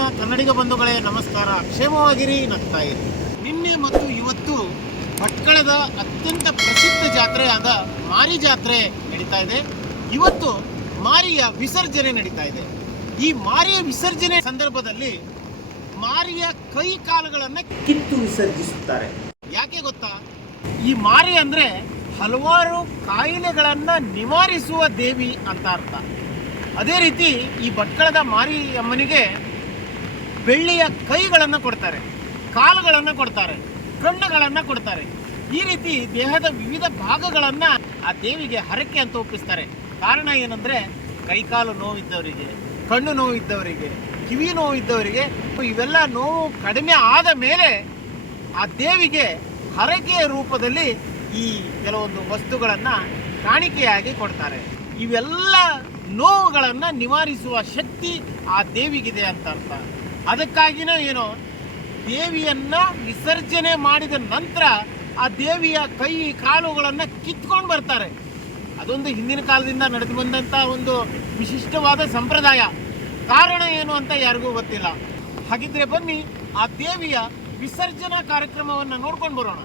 ಆತ್ಮೀಯ ಕನ್ನಡಿಗ ಬಂಧುಗಳೇ ನಮಸ್ಕಾರ. ಕ್ಷೇಮವಾಗಿರಿ, ನಗ್ತಾ ಇರಿ. ನಿನ್ನೆ ಮತ್ತು ಇವತ್ತು ಭಟ್ಕಳದ ಅತ್ಯಂತ ಪ್ರಸಿದ್ಧ ಜಾತ್ರೆಯಾದ ಮಾರಿ ಜಾತ್ರೆ ನಡೀತಾ ಇದೆ. ಇವತ್ತು ಮಾರಿಯ ವಿಸರ್ಜನೆ ನಡೀತಾ ಇದೆ. ಈ ಮಾರಿಯ ವಿಸರ್ಜನೆ ಸಂದರ್ಭದಲ್ಲಿ ಮಾರಿಯ ಕೈ ಕಾಲುಗಳನ್ನು ಕಿತ್ತು ವಿಸರ್ಜಿಸುತ್ತಾರೆ. ಯಾಕೆ ಗೊತ್ತಾ? ಈ ಮಾರಿ ಅಂದ್ರೆ ಹಲವಾರು ಕಾಯಿಲೆಗಳನ್ನು ನಿವಾರಿಸುವ ದೇವಿ ಅಂತ ಅರ್ಥ. ಅದೇ ರೀತಿ ಈ ಭಟ್ಕಳದ ಮಾರಿ ಅಮ್ಮನಿಗೆ ಬೆಳ್ಳಿಯ ಕೈಗಳನ್ನು ಕೊಡ್ತಾರೆ, ಕಾಲುಗಳನ್ನು ಕೊಡ್ತಾರೆ, ಕಣ್ಣುಗಳನ್ನು ಕೊಡ್ತಾರೆ. ಈ ರೀತಿ ದೇಹದ ವಿವಿಧ ಭಾಗಗಳನ್ನು ಆ ದೇವಿಗೆ ಹರಕೆ ಅಂತ ಒಪ್ಪಿಸ್ತಾರೆ. ಕಾರಣ ಏನಂದರೆ ಕೈಕಾಲು ನೋವಿದ್ದವರಿಗೆ, ಕಣ್ಣು ನೋವಿದ್ದವರಿಗೆ, ಕಿವಿ ನೋವಿದ್ದವರಿಗೆ ಇವೆಲ್ಲ ನೋವು ಕಡಿಮೆ ಆದ ಮೇಲೆ ಆ ದೇವಿಗೆ ಹರಕೆಯ ರೂಪದಲ್ಲಿ ಈ ಕೆಲವೊಂದು ವಸ್ತುಗಳನ್ನು ಕಾಣಿಕೆಯಾಗಿ ಕೊಡ್ತಾರೆ. ಇವೆಲ್ಲ ನೋವುಗಳನ್ನು ನಿವಾರಿಸುವ ಶಕ್ತಿ ಆ ದೇವಿಗಿದೆ ಅಂತ ಅರ್ಥ. ಅದಕ್ಕಾಗಿಯೇ ಏನೋ ದೇವಿಯನ್ನ ವಿಸರ್ಜನೆ ಮಾಡಿದ ನಂತರ ಆ ದೇವಿಯ ಕೈ ಕಾಲುಗಳನ್ನು ಕಿತ್ಕೊಂಡು ಬರ್ತಾರೆ. ಅದೊಂದು ಹಿಂದಿನ ಕಾಲದಿಂದ ನಡೆದು ಬಂದಂಥ ಒಂದು ವಿಶಿಷ್ಟವಾದ ಸಂಪ್ರದಾಯ. ಕಾರಣ ಏನು ಅಂತ ಯಾರಿಗೂ ಗೊತ್ತಿಲ್ಲ. ಹಾಗಿದ್ರೆ ಬನ್ನಿ ಆ ದೇವಿಯ ವಿಸರ್ಜನಾ ಕಾರ್ಯಕ್ರಮವನ್ನು ನೋಡ್ಕೊಂಡು ಬರೋಣ.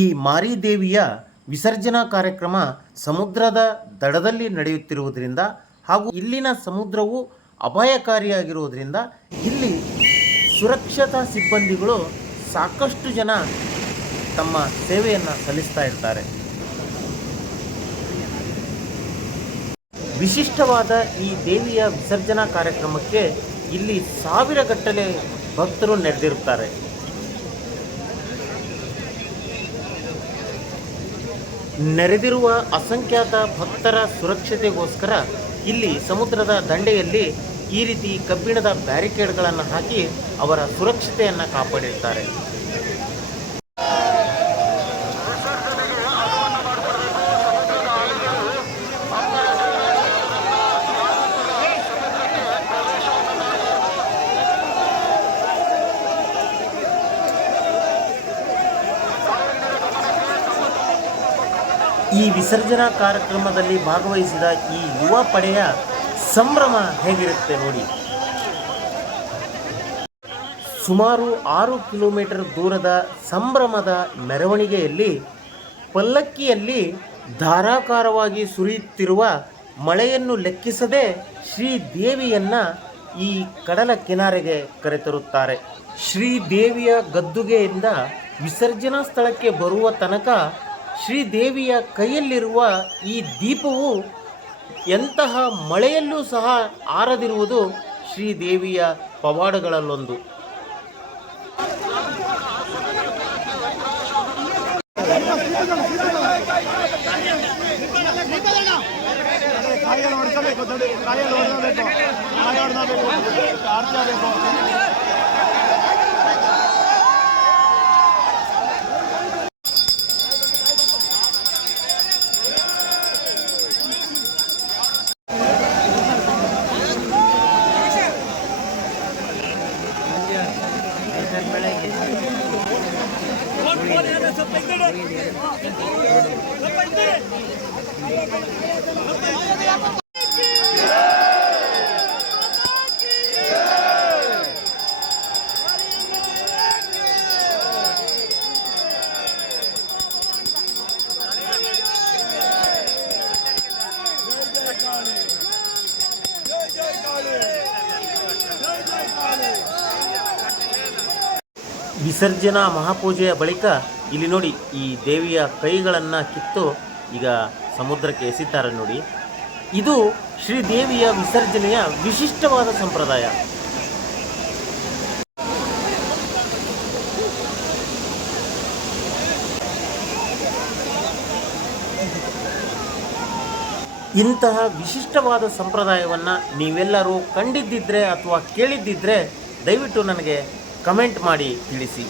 ಈ ಮಾರಿದೇವಿಯ ವಿಸರ್ಜನಾ ಕಾರ್ಯಕ್ರಮ ಸಮುದ್ರದ ದಡದಲ್ಲಿ ನಡೆಯುತ್ತಿರುವುದರಿಂದ ಹಾಗೂ ಇಲ್ಲಿನ ಸಮುದ್ರವು ಅಪಾಯಕಾರಿಯಾಗಿರುವುದರಿಂದ ಇಲ್ಲಿ ಸುರಕ್ಷತಾ ಸಿಬ್ಬಂದಿಗಳು ಸಾಕಷ್ಟು ಜನ ತಮ್ಮ ಸೇವೆಯನ್ನು ಸಲ್ಲಿಸ್ತಾ ಇರ್ತಾರೆ. ವಿಶಿಷ್ಟವಾದ ಈ ದೇವಿಯ ವಿಸರ್ಜನಾ ಕಾರ್ಯಕ್ರಮಕ್ಕೆ ಇಲ್ಲಿ ಸಾವಿರಗಟ್ಟಲೆ ಭಕ್ತರು ನೆರೆದಿರುತ್ತಾರೆ. ನೆರೆದಿರುವ ಅಸಂಖ್ಯಾತ ಭಕ್ತರ ಸುರಕ್ಷತೆಗೋಸ್ಕರ ಇಲ್ಲಿ ಸಮುದ್ರದ ದಂಡೆಯಲ್ಲಿ ಈ ರೀತಿ ಕಬ್ಬಿಣದ ಬ್ಯಾರಿಕೇಡ್ಗಳನ್ನು ಹಾಕಿ ಅವರ ಸುರಕ್ಷತೆಯನ್ನು ಕಾಪಾಡಿರ್ತಾರೆ. ಈ ವಿಸರ್ಜನಾ ಕಾರ್ಯಕ್ರಮದಲ್ಲಿ ಭಾಗವಹಿಸಿದ ಈ ಯುವ ಪಡೆಯ ಸಂಭ್ರಮ ಹೇಗಿರುತ್ತೆ ನೋಡಿ. ಸುಮಾರು 6 ಕಿಲೋಮೀಟರ್ ದೂರದ ಸಂಭ್ರಮದ ಮೆರವಣಿಗೆಯಲ್ಲಿ ಪಲ್ಲಕ್ಕಿಯಲ್ಲಿ ಧಾರಾಕಾರವಾಗಿ ಸುರಿಯುತ್ತಿರುವ ಮಳೆಯನ್ನು ಲೆಕ್ಕಿಸದೆ ಶ್ರೀದೇವಿಯನ್ನು ಈ ಕಡಲ ಕಿನಾರೆಗೆ ಕರೆತರುತ್ತಾರೆ. ಶ್ರೀದೇವಿಯ ಗದ್ದುಗೆಯಿಂದ ವಿಸರ್ಜನಾ ಸ್ಥಳಕ್ಕೆ ಬರುವ ತನಕ ಶ್ರೀದೇವಿಯ ಕೈಯಲ್ಲಿರುವ ಈ ದೀಪವು ಎಂತಹ ಮಳೆಯಲ್ಲೂ ಸಹ ಆರದಿರುವುದು ಶ್ರೀದೇವಿಯ ಪವಾಡಗಳಲ್ಲೊಂದು. ವಿಸರ್ಜನಾ ಮಹಾಪೂಜೆಯ ಬಳಿಕ ಇಲ್ಲಿ ನೋಡಿ ಈ ದೇವಿಯ ಕೈಗಳನ್ನು ಕಿತ್ತು ಈಗ ಸಮುದ್ರಕ್ಕೆ ಎಸಿತಾರೆ ನೋಡಿ. ಇದು ಶ್ರೀದೇವಿಯ ವಿಸರ್ಜನೆಯ ವಿಶಿಷ್ಟವಾದ ಸಂಪ್ರದಾಯ. ಇಂತಹ ವಿಶಿಷ್ಟವಾದ ಸಂಪ್ರದಾಯವನ್ನು ನೀವೆಲ್ಲರೂ ಕಂಡಿದ್ದಿದ್ರೆ ಅಥವಾ ಕೇಳಿದ್ದಿದ್ರೆ ದಯವಿಟ್ಟು ನನಗೆ ಕಮೆಂಟ್ ಮಾಡಿ ತಿಳಿಸಿ.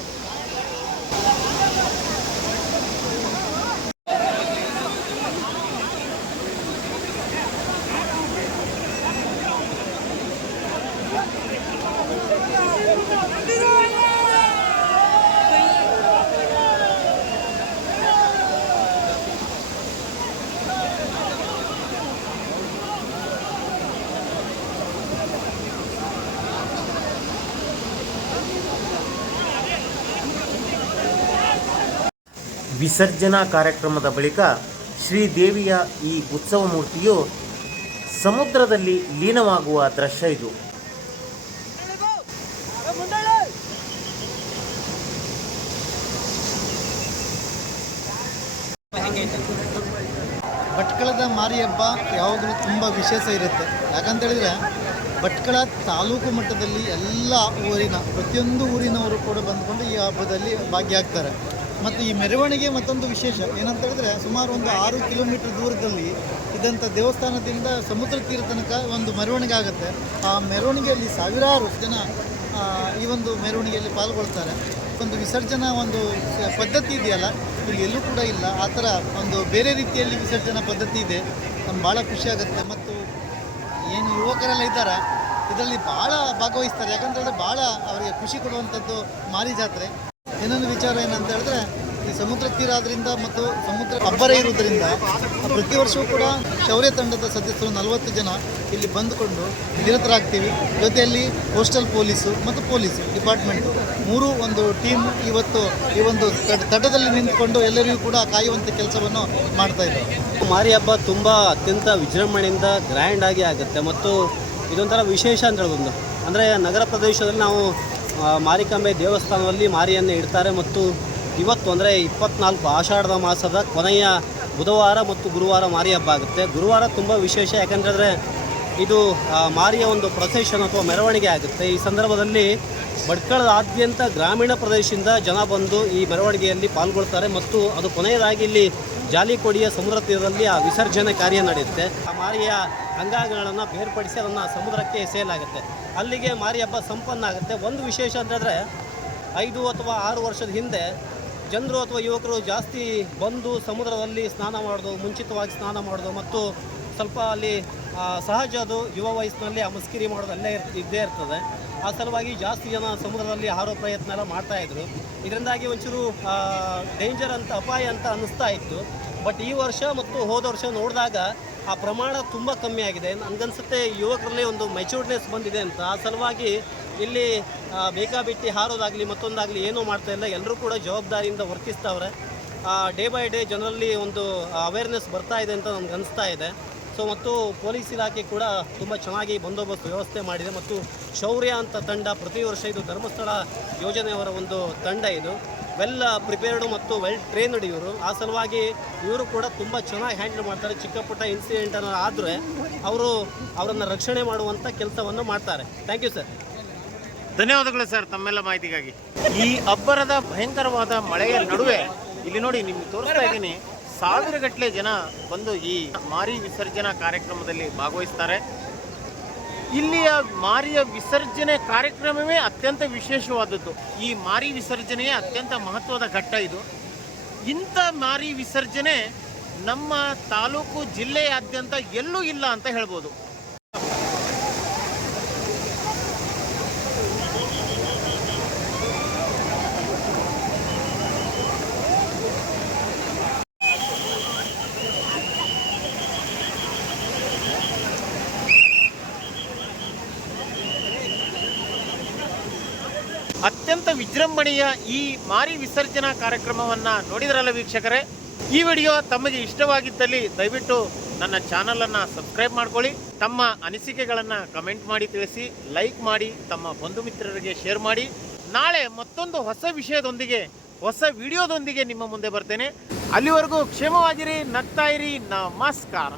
ವಿಸರ್ಜನಾ ಕಾರ್ಯಕ್ರಮದ ಬಳಿಕ ಶ್ರೀದೇವಿಯ ಈ ಉತ್ಸವ ಮೂರ್ತಿಯು ಸಮುದ್ರದಲ್ಲಿ ಲೀನವಾಗುವ ದೃಶ್ಯ ಇದು. ಭಟ್ಕಳದ ಮಾರಿ ಹಬ್ಬ ಯಾವಾಗಲೂ ತುಂಬ ವಿಶೇಷ ಇರುತ್ತೆ. ಯಾಕಂತೇಳಿದರೆ ಭಟ್ಕಳ ತಾಲೂಕು ಮಟ್ಟದಲ್ಲಿ ಎಲ್ಲ ಊರಿನ ಪ್ರತಿಯೊಂದು ಊರಿನವರು ಕೂಡ ಬಂದುಕೊಂಡು ಈ ಹಬ್ಬದಲ್ಲಿ ಭಾಗಿಯಾಗ್ತಾರೆ. ಮತ್ತು ಈ ಮೆರವಣಿಗೆ ಮತ್ತೊಂದು ವಿಶೇಷ ಏನಂತ ಹೇಳಿದ್ರೆ, ಸುಮಾರು ಒಂದು 6 ಕಿಲೋಮೀಟರ್ ದೂರದಲ್ಲಿ ಇದ್ದಂಥ ದೇವಸ್ಥಾನದಿಂದ ಸಮುದ್ರ ತೀರ ತನಕ ಒಂದು ಮೆರವಣಿಗೆ ಆಗುತ್ತೆ. ಆ ಮೆರವಣಿಗೆಯಲ್ಲಿ ಸಾವಿರಾರು ಜನ ಈ ಒಂದು ಮೆರವಣಿಗೆಯಲ್ಲಿ ಪಾಲ್ಗೊಳ್ತಾರೆ. ಒಂದು ವಿಸರ್ಜನಾ ಒಂದು ಪದ್ಧತಿ ಇದೆಯಲ್ಲ, ಇಲ್ಲಿ ಎಲ್ಲೂ ಕೂಡ ಇಲ್ಲ. ಆ ಥರ ಒಂದು ಬೇರೆ ರೀತಿಯಲ್ಲಿ ವಿಸರ್ಜನಾ ಪದ್ಧತಿ ಇದೆ. ನಮ್ಗೆ ಭಾಳ ಖುಷಿಯಾಗುತ್ತೆ. ಮತ್ತು ಏನು ಯುವಕರೆಲ್ಲ ಇದ್ದಾರೆ ಇದರಲ್ಲಿ ಭಾಳ ಭಾಗವಹಿಸ್ತಾರೆ. ಯಾಕಂತೇಳಿದ್ರೆ ಭಾಳ ಅವರಿಗೆ ಖುಷಿ ಕೊಡುವಂಥದ್ದು ಮಾರಿ ಜಾತ್ರೆ. ಇನ್ನೊಂದು ವಿಚಾರ ಏನಂತ ಹೇಳಿದ್ರೆ, ಈ ಸಮುದ್ರ ತೀರ ಆದ್ರಿಂದ ಮತ್ತು ಸಮುದ್ರ ಅಬ್ಬರ ಇರುವುದರಿಂದ ಪ್ರತಿ ವರ್ಷವೂ ಕೂಡ ಶೌರ್ಯ ತಂಡದ ಸದಸ್ಯರು 40 ಜನ ಇಲ್ಲಿ ಬಂದುಕೊಂಡು ನಿರತರಾಗ್ತೀವಿ. ಜೊತೆಯಲ್ಲಿ ಕೋಸ್ಟಲ್ ಪೊಲೀಸು ಮತ್ತು ಪೊಲೀಸು ಡಿಪಾರ್ಟ್ಮೆಂಟು ಮೂರೂ ಒಂದು ಟೀಮ್ ಇವತ್ತು ಈ ಒಂದು ತಟದಲ್ಲಿ ನಿಂತುಕೊಂಡು ಎಲ್ಲರಿಗೂ ಕೂಡ ಕಾಯುವಂಥ ಕೆಲಸವನ್ನು ಮಾಡ್ತಾ ಇದ್ದಾರೆ. ಮಾರಿ ಹಬ್ಬ ತುಂಬ ಅತ್ಯಂತ ವಿಜೃಂಭಣೆಯಿಂದ ಗ್ರ್ಯಾಂಡ್ ಆಗಿ ಆಗುತ್ತೆ ಮತ್ತು ಇದೊಂಥರ ವಿಶೇಷ ಅಂತ ಹೇಳ್ಬೋದು. ಅಂದರೆ ನಗರ ಪ್ರದೇಶದಲ್ಲಿ ನಾವು ಮಾರಿಕಾಂಬೆ ದೇವಸ್ಥಾನದಲ್ಲಿ ಮಾರಿಯನ್ನು ಇಡ್ತಾರೆ ಮತ್ತು ಇವತ್ತು ಅಂದರೆ 24 ಆಷಾಢದ ಮಾಸದ ಕೊನೆಯ ಬುಧವಾರ ಮತ್ತು ಗುರುವಾರ ಮಾರಿ ಹಬ್ಬ ಆಗುತ್ತೆ. ಗುರುವಾರ ತುಂಬ ವಿಶೇಷ, ಯಾಕಂತಂದರೆ ಇದು ಮಾರಿಯ ಒಂದು ಪ್ರೊಸೆಷನ್ ಅಥವಾ ಮೆರವಣಿಗೆ ಆಗುತ್ತೆ. ಈ ಸಂದರ್ಭದಲ್ಲಿ ಭಟ್ಕಳದಾದ್ಯಂತ ಗ್ರಾಮೀಣ ಪ್ರದೇಶದಿಂದ ಜನ ಬಂದು ಈ ಮೆರವಣಿಗೆಯಲ್ಲಿ ಪಾಲ್ಗೊಳ್ತಾರೆ ಮತ್ತು ಅದು ಕೊನೆಯದಾಗಿ ಇಲ್ಲಿ ಜಾಲಿಕೋಡಿಯ ಸಮುದ್ರ ತೀರದಲ್ಲಿ ಆ ವಿಸರ್ಜನೆ ಕಾರ್ಯ ನಡೆಯುತ್ತೆ. ಆ ಮಾರಿಯ ಅಂಗಾಂಗಗಳನ್ನು ಬೇರ್ಪಡಿಸಿ ಅದನ್ನು ಸಮುದ್ರಕ್ಕೆ ಎಸೆಯಲಾಗುತ್ತೆ. ಅಲ್ಲಿಗೆ ಮಾರಿ ಹಬ್ಬ ಸಂಪನ್ನ ಆಗುತ್ತೆ. ಒಂದು ವಿಶೇಷ ಅಂತಂದರೆ 5 ಅಥವಾ 6 ವರ್ಷದ ಹಿಂದೆ ಜನರು ಅಥವಾ ಯುವಕರು ಜಾಸ್ತಿ ಬಂದು ಸಮುದ್ರದಲ್ಲಿ ಸ್ನಾನ ಮಾಡೋದು, ಮುಂಚಿತವಾಗಿ ಸ್ನಾನ ಮಾಡೋದು ಮತ್ತು ಸ್ವಲ್ಪ ಅಲ್ಲಿ ಸಹಜ ಅದು ಯುವ ವಯಸ್ಸಿನಲ್ಲಿ ಆ ಮಸ್ಕಿರಿ ಮಾಡೋದು ಅಲ್ಲೇ ಇದ್ದೇ ಇರ್ತದೆ. ಆ ಸಲುವಾಗಿ ಜಾಸ್ತಿ ಜನ ಸಮುದ್ರದಲ್ಲಿ ಹಾರೋ ಪ್ರಯತ್ನ ಎಲ್ಲ ಮಾಡ್ತಾಯಿದ್ರು. ಇದರಿಂದಾಗಿ ಒಂಚೂರು ಡೇಂಜರ್ ಅಂತ, ಅಪಾಯ ಅಂತ ಅನ್ನಿಸ್ತಾ ಇತ್ತು. ಬಟ್ ಈ ವರ್ಷ ಮತ್ತು ಹೋದ ವರ್ಷ ನೋಡಿದಾಗ ಆ ಪ್ರಮಾಣ ತುಂಬ ಕಮ್ಮಿ ಆಗಿದೆ. ನನಗನ್ಸುತ್ತೆ ಯುವಕರಲ್ಲಿ ಒಂದು ಮೆಚೂರ್ಡ್ನೆಸ್ ಬಂದಿದೆ ಅಂತ. ಆ ಸಲುವಾಗಿ ಇಲ್ಲಿ ಬೇಕಾಬಿಟ್ಟಿ ಹಾರೋದಾಗಲಿ ಮತ್ತೊಂದಾಗಲಿ ಏನೂ ಮಾಡ್ತಾಯಿಲ್ಲ. ಎಲ್ಲರೂ ಕೂಡ ಜವಾಬ್ದಾರಿಯಿಂದ ವರ್ತಿಸ್ತಾವ್ರೆ. ಡೇ ಬೈ ಡೇ ಜನರಲ್ಲಿ ಒಂದು ಅವೇರ್ನೆಸ್ ಬರ್ತಾ ಇದೆ ಅಂತ ನನಗೆ ಅನಿಸ್ತಾ ಇದೆ. ಸೊ ಮತ್ತು ಪೊಲೀಸ್ ಇಲಾಖೆ ಕೂಡ ತುಂಬ ಚೆನ್ನಾಗಿ ಬಂದೋಬಸ್ತ್ ವ್ಯವಸ್ಥೆ ಮಾಡಿದೆ ಮತ್ತು ಶೌರ್ಯ ಅಂತ ತಂಡ ಪ್ರತಿ ವರ್ಷ, ಇದು ಧರ್ಮಸ್ಥಳ ಯೋಜನೆಯವರ ಒಂದು ತಂಡ, ಇದು ವೆಲ್ ಪ್ರಿಪೇರ್ಡು ಮತ್ತು ವೆಲ್ ಟ್ರೈನ್ಡ್ ಇವರು. ಆ ಸಲುವಾಗಿ ಇವರು ಕೂಡ ತುಂಬ ಚೆನ್ನಾಗಿ ಹ್ಯಾಂಡಲ್ ಮಾಡ್ತಾರೆ. ಚಿಕ್ಕ ಪುಟ್ಟ ಇನ್ಸಿಡೆಂಟ್ ಆದರೆ ಅವರನ್ನು ರಕ್ಷಣೆ ಮಾಡುವಂಥ ಕೆಲಸವನ್ನು ಮಾಡ್ತಾರೆ. Thank you sir. ಧನ್ಯವಾದಗಳು ಸರ್ ತಮ್ಮೆಲ್ಲ ಮಾಹಿತಿಗಾಗಿ. ಈ ಅಬ್ಬರದ ಭಯಂಕರವಾದ ಮಳೆಯ ನಡುವೆ ಇಲ್ಲಿ ನೋಡಿ ನಿಮ್ಗೆ ತೋರಿಸ್ತಾ ಇದ್ದೀನಿ, ಸಾವಿರಗಟ್ಟಲೆ ಜನ ಬಂದು ಈ ಮಾರಿ ವಿಸರ್ಜನಾ ಕಾರ್ಯಕ್ರಮದಲ್ಲಿ ಭಾಗವಹಿಸ್ತಾರೆ. ಇಲ್ಲಿಯ ಮಾರಿಯ ವಿಸರ್ಜನೆ ಕಾರ್ಯಕ್ರಮವೇ ಅತ್ಯಂತ ವಿಶೇಷವಾದದ್ದು. ಈ ಮಾರಿ ವಿಸರ್ಜನೆಯೇ ಅತ್ಯಂತ ಮಹತ್ವದ ಘಟ್ಟ ಇದು. ಇಂಥ ಮಾರಿ ವಿಸರ್ಜನೆ ನಮ್ಮ ತಾಲೂಕು ಜಿಲ್ಲೆಯಾದ್ಯಂತ ಎಲ್ಲೂ ಇಲ್ಲ ಅಂತ ಹೇಳ್ಬೋದು. ಅತ್ಯಂತ ವಿಜೃಂಭಣೆಯ ಈ ಮಾರಿ ವಿಸರ್ಜನಾ ಕಾರ್ಯಕ್ರಮವನ್ನು ನೋಡಿದ್ರಲ್ಲ ವೀಕ್ಷಕರೇ. ಈ ವಿಡಿಯೋ ತಮಗೆ ಇಷ್ಟವಾಗಿದ್ದಲ್ಲಿ ದಯವಿಟ್ಟು ನನ್ನ ಚಾನಲನ್ನು ಸಬ್ಸ್ಕ್ರೈಬ್ ಮಾಡ್ಕೊಳ್ಳಿ. ತಮ್ಮ ಅನಿಸಿಕೆಗಳನ್ನು ಕಮೆಂಟ್ ಮಾಡಿ ತಿಳಿಸಿ, ಲೈಕ್ ಮಾಡಿ, ತಮ್ಮ ಬಂಧು ಮಿತ್ರರಿಗೆ ಶೇರ್ ಮಾಡಿ. ನಾಳೆ ಮತ್ತೊಂದು ಹೊಸ ವಿಷಯದೊಂದಿಗೆ, ಹೊಸ ವಿಡಿಯೋದೊಂದಿಗೆ ನಿಮ್ಮ ಮುಂದೆ ಬರ್ತೇನೆ. ಅಲ್ಲಿವರೆಗೂ ಕ್ಷೇಮವಾಗಿರಿ, ನಗ್ತಾ ಇರಿ. ನಮಸ್ಕಾರ.